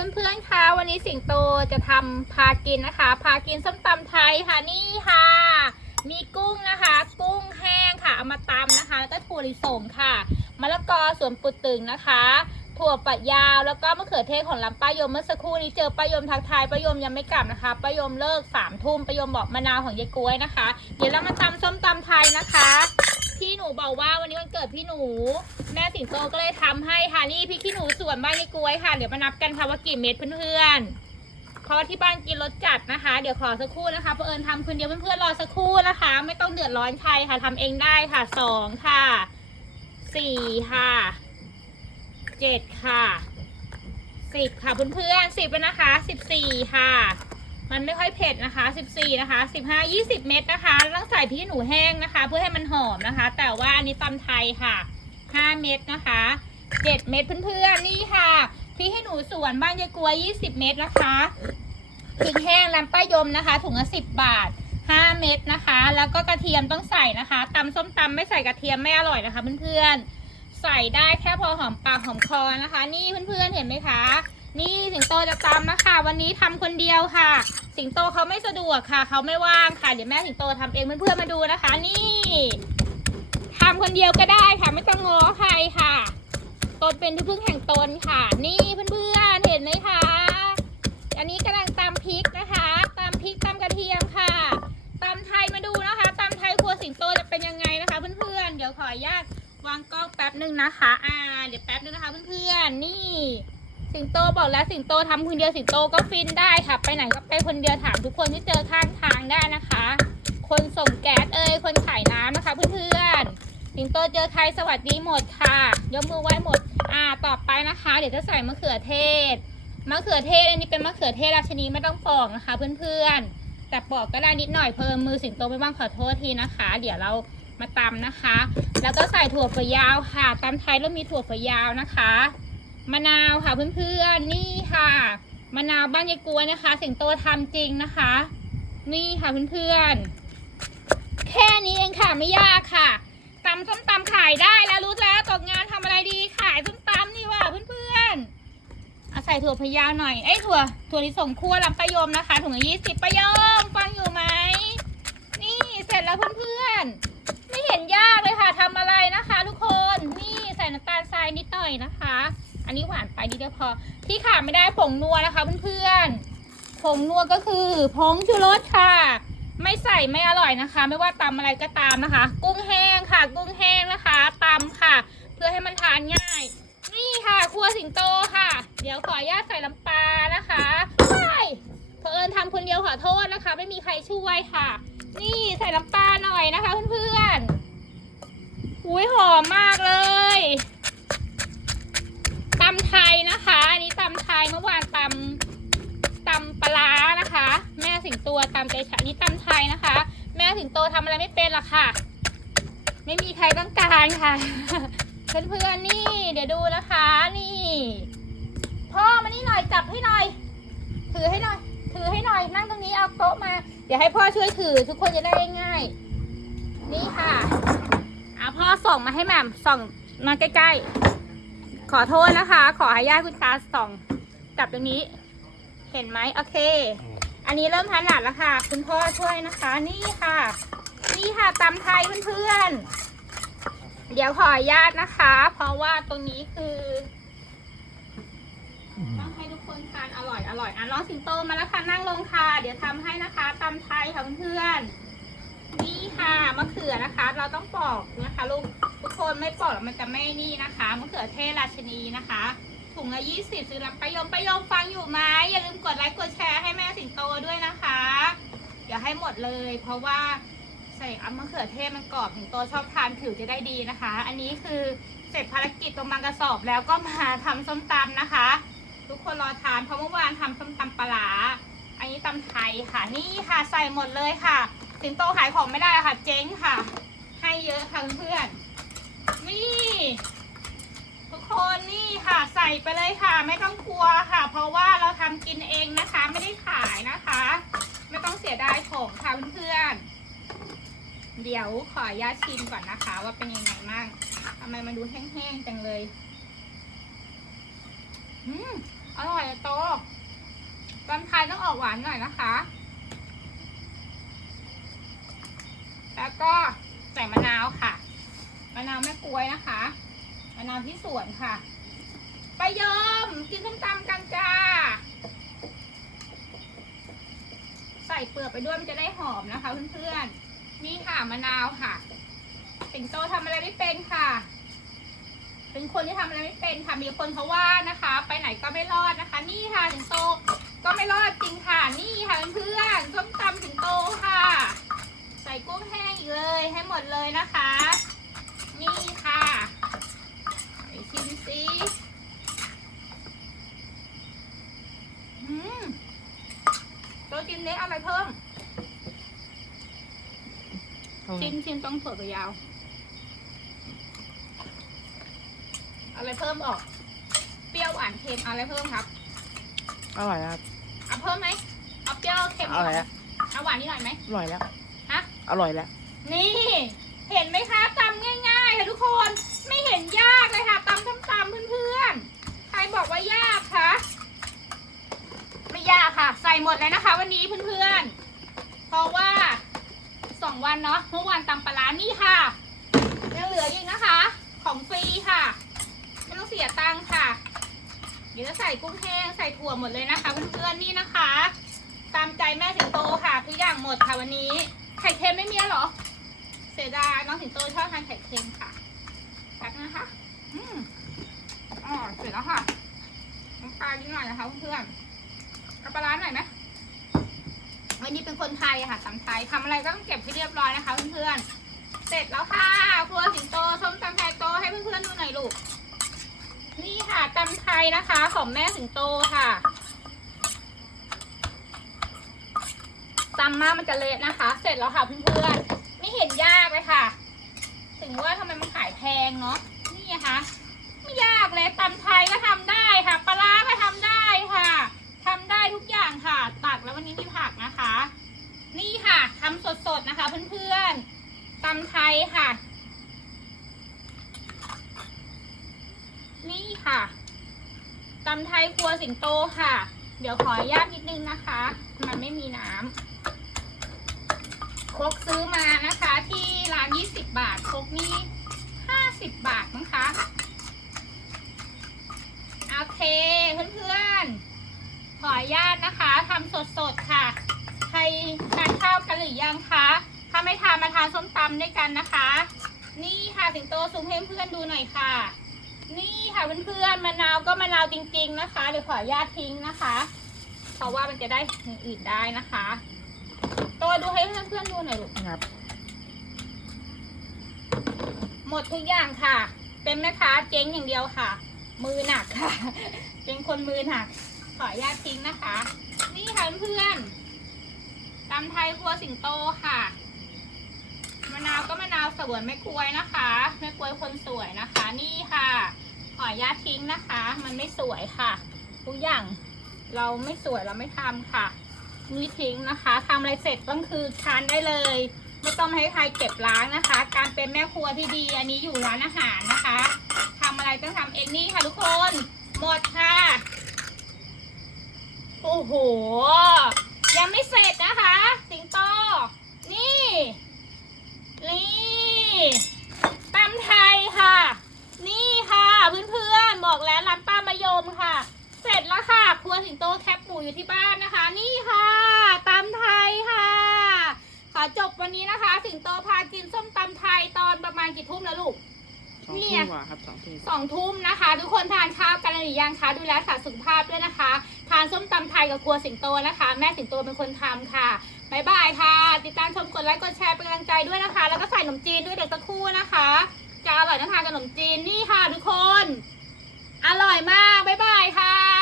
เพื่อนๆคะวันนี้สิงโตจะทำพากินนะคะ พากินส้มตำไทยค่ะนี่ค่ะ มีกุ้งนะคะ กุ้งแห้งค่ะเอามาตำนะคะ แล้วก็ถั่วลิสงค่ะมะละกอสวนปุดตึงนะคะ ถั่วฝักยาวแล้วก็มะเขือเทศของลำป้ายมเมื่อสักครู่นี้เจอป้ายมทักทายป้ายมยังไม่กลับนะคะป้ายมเลิกสามทุ่มป้ายมบอกมะนาวของยายกล้วยนะคะ เดี๋ยวเรามาตำส้มตำไทยนะคะ พี่หนูบอกว่าวันนี้วันเกิดพี่หนู แม่สิงโตก็เลยทำให้ค่ะนี่พี่ขี้หนูส่วนบ้านยายกล้วยค่ะเดี๋ยวมานับกันค่ะว่ากี่เม็ดเพื่อนๆเพราะที่บ้านกินรสจัดนะคะ เดี๋ยวขอสักครู่นะคะเพอเอิญทำคนเดียวเพื่อนๆรอสักครู่นะคะ ไม่ต้องเดือดร้อนใครค่ะทำเองได้ค่ะสองค่ะสี่ค่ะเจ็ดค่ะสิบค่ะเพื่อนๆสิบนะคะสิบสี่ค่ะ มันไม่ค่อยเผ็ดนะคะ 14 นะคะ 15 20 เม็ดนะคะต้องใส่พริกหนูแห้งนะคะ เพื่อให้มันหอมนะคะ แต่ว่าอันนี้ตำไทยค่ะ 5 เม็ดนะคะ 7 เม็ดเพื่อนๆ นี่ค่ะพริกให้หนูสวนบ้านยายกลัว 20 เม็ดนะคะพริกแห้งลำป้ายมนะคะ ถุงละ10 บาท 5 เม็ดนะคะ แล้วก็กระเทียมต้องใส่นะคะตำส้มตำไม่ใส่กระเทียมไม่อร่อยนะคะเพื่อนๆ ใส่ได้แค่พอหอมปากหอมคอนะคะ นี่เพื่อนๆ เห็นไหมคะ นี่สิงโตจะตำนะคะวันนี้ทำคนเดียวค่ะ สิงโตเขาไม่สะดวกค่ะ เขาไม่ว่างค่ะ เดี๋ยวแม่สิงโตทำเองเพื่อนๆมาดูนะคะ นี่ทำคนเดียวก็ได้ค่ะ ไม่ต้องง้อใครค่ะ ตนเป็นที่พึ่งแห่งตนค่ะ นี่เพื่อนๆเห็นไหมคะ อันนี้กำลังตำพริกนะคะตำพริกตำกระเทียมค่ะตำไทยมาดูนะคะตำไทยครัวสิงโตจะเป็นยังไงนะคะ เพื่อนๆเดี๋ยวขออนุญาตวางกล้องแป๊บหนึ่งนะคะ อ่า เดี๋ยวแป๊บนึงนะคะเพื่อนๆนี่ สิงโตบอกแล้วสิงโตทำคนเดียวสิงโตก็ฟินได้ค่ะ ไปไหนก็ไปคนเดียวถามทุกคนที่เจอข้างทางได้นะคะ คนส่งแก๊สเอ่ยคนขายน้ำนะคะเพื่อนๆสิงโตเจอใครสวัสดีหมดค่ะ ยกมือไหว้หมดอ่าต่อไปนะคะ เดี๋ยวจะใส่มะเขือเทศมะเขือเทศอันนี้เป็นมะเขือเทศราชนีไม่ต้องปอกนะคะ เพื่อนๆ แต่ปอกก็ได้นิดหน่อยเพิ่มมือสิงโตไม่บ้างขอโทษทีนะคะ เดี๋ยวเรามาตำนะคะ แล้วก็ใส่ถั่วฝักยาวค่ะตำไทยแล้วมีถั่วฝักยาวนะคะ มะนาวค่ะเพื่อนๆนี่ค่ะมะนาวบ้านยายกล้วนะคะ สิงโตทำจริงนะคะ นี่ค่ะเพื่อนๆแค่นี้เองค่ะไม่ยากค่ะตำส้มตำขายได้แล้วรู้แล้วตกงานทำอะไรดีขายส้มตำนี่ว่าเพื่อนๆเอาใส่ถั่วพะยาวหน่อยเอ้ถั่วถั่วลิสงคั่วลำปะยมนะคะถุงละยี่สิบปะยมฟังอยู่ไหมนี่เสร็จแล้วเพื่อนๆไม่เห็นยากเลยค่ะทำอะไรนะคะ ทุกคนนี่ใส่น้ำตาลทรายนิดหน่อยนะคะ อันนี้หวานไปนิดเดียวพอ ที่ขาดไม่ได้ผงนัวนะคะเพื่อนๆ ผงนัวก็คือผงชูรสค่ะ ไม่ใส่ไม่อร่อยนะคะ ไม่ว่าตำอะไรก็ตามนะคะ กุ้งแห้งค่ะ กุ้งแห้งนะคะตำค่ะ เพื่อให้มันทานง่าย นี่ค่ะครัวสิงโตค่ะ เดี๋ยวขออนุญาตใส่น้ำปลานะคะว้ายเผอิญทำคนเดียวขอโทษนะคะ ไม่มีใครช่วยค่ะ นี่ใส่น้ำปลาหน่อยนะคะเพื่อนๆอุ้ยหอมมากเลยำไทยนะคะ อันนี้ตำไทยเมื่อวานตำตำปลานะคะ แม่สิงตัวตำใจฉันนี้ตำไทยนะคะ แม่สิงโตทำอะไรไม่เป็นหรอกค่ะ ไม่มีใครต้องการค่ะ เพื่อนๆนี่ เดี๋ยวดูนะคะนี่ พ่อมานี่หน่อยจับให้หน่อย ถือให้หน่อย ถือให้หน่อยนั่งตรงนี้เอาโต๊ะมา เดี๋ยวให้พ่อช่วยถือ ทุกคนจะได้ง่ายๆนี่ค่ะเอาพ่อส่งมาให้แม่ส่องมาใกล้ๆ ขอโทษนะคะ ขอให้ญาติคุณตาส่องจับตรงนี้ เห็นไหมโอเค อันนี้เริ่มถนัดแล้วค่ะ คุณพ่อช่วยนะคะ นี่ค่ะ นี่ค่ะตำไทยเพื่อนๆ เดี๋ยวขออนุญาตนะคะ เพราะว่าตรงนี้คือต้องให้ทุกคนทานอร่อยอร่อยอะน้องสิงโตมาแล้วค่ะนั่งลงค่ะ เดี๋ยวทำให้นะคะตำไทยค่ะเพื่อนๆนี่ค่ะมะเขือนะคะ เราต้องปอกนะคะลูก ทุกคนไม่ปอกแล้วมันจะไม่นี่นะคะมะเขือเทศราชนีนะคะ ถุงละยี่สิบซื้อรับประโยมประโยมฟังอยู่ไหมอย่าลืมกดไลค์กดแชร์ให้แม่สิงโตด้วยนะคะอย่าให้หมดเลย เพราะว่าใส่อัมมะเขือเทศมันกรอบสิงโตชอบทานผิวจะได้ดีนะคะ อันนี้คือเสร็จภารกิจตรงบางกระสอบแล้วก็มาทำส้มตำนะคะ ทุกคนรอทานเพราะเมื่อวานทำส้มตำปลาอันนี้ตำไทยค่ะนี่ค่ะใส่หมดเลยค่ะสิงโตขายของไม่ได้ค่ะ เจ๊งค่ะ ให้เยอะค่ะเพื่อน นี่ ทุกคนนี่ค่ะใส่ไปเลยค่ะ ไม่ต้องกลัวค่ะ เพราะว่าเราทำกินเองนะคะ ไม่ได้ขายนะคะ ไม่ต้องเสียดายของค่ะเพื่อนๆเดี๋ยวขออนุญาตชิมก่อนนะคะ ว่าเป็นยังไงบ้างทำไมมันดูแห้งๆจังเลยอืมอร่อยอะโตายต้องออกหวานหน่อยนะคะ แล้วก็ใส่มะนาวค่ะ มะนาว แม่กล้วยนะคะมะนาวที่สวนค่ะ ไปยอมกินส้มตำกันจ้า ใส่เปลือกไปด้วยมันจะได้หอมนะคะ เพื่อนๆ นี่ค่ะมะนาวค่ะ สิงโตทำอะไรไม่เป็นค่ะ เป็นคนที่ทำอะไรไม่เป็นค่ะ มีคนเขาว่านะคะ ไปไหนก็ไม่รอดนะคะ นี่ค่ะสิงโตก็ไม่รอดจริงค่ะ นี่ค่ะเพื่อนๆส้มตำสิงโตค่ะ ใส่กุ้งแห้งอีกเลยให้หมดเลยนะคะ นี่ค่ะไปชิมซิอืมตัวชิมเนี้ อะไรเพิ่ม ชิมชิมต้องถั่วตัวยาว อะไรเพิ่มออก เปรี้ยวหวานเค็มเอาอะไรเพิ่มครับ อร่อยครับ เอาเพิ่มไหมเอาเปรี้ยวเค็มอร่อยแล้วเอาหวานนิดหน่อยไหม อร่อยแล้วฮะ อร่อยแล้ว นี่ เห็นไหมคะตำง่ายๆค่ะทุกคน ไม่เห็นยากเลยค่ะตำส้มตำเพื่อนๆ ใครบอกว่ายากคะไม่ยา ก่หมดเลยนะคะ วันนี้เพื่อนๆ เพราะว่าสองวันเนาะเมื่อวานตำปลาานี่ค่ะยังเหลืออีกนะคะ ของฟรีค่ะไม่ต้องเสียตังค์ค่ะ เดี๋ยวจะใส่กุ้งแห้งใส่ถั่วหมดเลยนะคะ เพื่อนๆนี่นะคะ ตามใจแม่สิงโตค่ะทุกอย่างหมดค่ะวันนี้ไข่เค็มไม่มีหรอ เสียดายน้องสิงโตชอบทานไข่เค็มค่ะแป๊บนะคะ อืมอ๋อเสร็จแล้วค่ะน้ำปลานิดหน่อยนะคะเพื่อนๆ เอาปลาร้าหน่อยไหมวันนี้เป็นคนไทยค่ะตำไทยทำอะไรก็ต้องเก็บให้เรียบร้อยนะคะเพื่อนๆ เสร็จแล้วค่ะ ครัวสิงโตส้มตำไทยโตให้เพื่อนๆดูหน่อยลูก นี่ค่ะตำไทยนะคะ ของแม่สิงโตค่ะตำมากมันจะเละนะคะ เสร็จแล้วค่ะเพื่อนๆ ไม่เห็นยากเลยค่ะ ถึงว่าทำไมมันขายแพงเนาะ นี่นะคะ ไม่ยากเลยตำไทยก็ทำได้ค่ะ ปลาร้าก็ทำได้ค่ะ้ทุกอย่างค่ะ ตักแล้ววันนี้มีผักนะคะ นี่ค่ะทำสดๆนะคะ เพื่อนๆตำไทยค่ะ นี่ค่ะตำไทยครัวสิงโตค่ะ เดี๋ยวขออนุญาตนิดนึงนะคะ มันไม่มีน้ำครกซื้อมานะคะ ที่ร้าน 20 บาทครกนี่50 บาทมั้งคะ โอเคเพื่อนๆ ขออนุญาตนะคะทำสดๆค่ะ ใครทานข้าวกันหรือยังคะ ถ้าไม่ทานมาทานส้มตำด้วยกันนะคะ นี่ค่ะสิงโตซูมให้เพื่อนๆดูหน่อยค่ะ นี่ค่ะเพื่อนๆมะนาวก็มะนาวจริง ๆนะคะเดี๋ยวขออนุญาตทิ้งนะคะ เพราะว่ามันจะได้อย่างอื่นได้นะคะตัวดูให้เพื่อนๆดูหน่อยลูกครับ หมดทุกอย่างค่ะ เป็นแม่ค้าเจ๊งอย่างเดียวค่ะ มือหนักค่ะ เป็นคนมือหนัก ขออนุญาตทิ้งนะคะ นี่ค่ะเพื่อนตำไทยครัวสิงโตค่ะ มะนาวก็มะนาวสวนแม่กลวยนะคะแม่กลวยคนสวยนะคะ นี่ค่ะ ขออนุญาตทิ้งนะคะ มันไม่สวยค่ะทุกอย่างเราไม่สวยเราไม่ทำค่ะนี่ทิ้งนะคะทำอะไรเสร็จต้องคือทานได้เลยไม่ต้องให้ใครเก็บล้างนะคะ การเป็นแม่ครัวที่ดี อันนี้อยู่ร้านอาหารนะคะทำอะไรต้องทำเองนี่ค่ะทุกคน หมดค่ะ โอ้โห ยังไม่เสร็จนะคะ สิงโต นี่ นี่ตำไทยค่ะ นี่ค่ะเพื่อนๆบอกแล้วร้านป้ามะยมค่ะ เสร็จแล้วค่ะ ครัวสิงโตแคปหมูอยู่ที่บ้านนะคะ นี่ค่ะตำไทยค่ะ ขอจบวันนี้นะคะ สิงโตพากินส้มตำไทยตอนประมาณกี่ทุ่มแล้วลูก องเนี่ทุ่ยมกว่าครับสองทุ่มสองทุ่มนะคะ ทุกคนทานข้าวกันหรือยังคะดูแลสาสุขภาพด้วยนะคะ ทานส้มตำไทยกับครัวสิงโตนะคะ แม่สิงโตเป็นคนทำค่ะบายบายค่ะ ติดตามชมกดไลค์กดแชร์เป็นกำลังใจด้วยนะคะ แล้วก็ใส่ขนมจีนด้วยเดี๋ยวสักครู่นะคะ จะอร่อยต้องทานกับขนมจีนนี่ค่ะทุกคน อร่อยมากบายบายค่ะ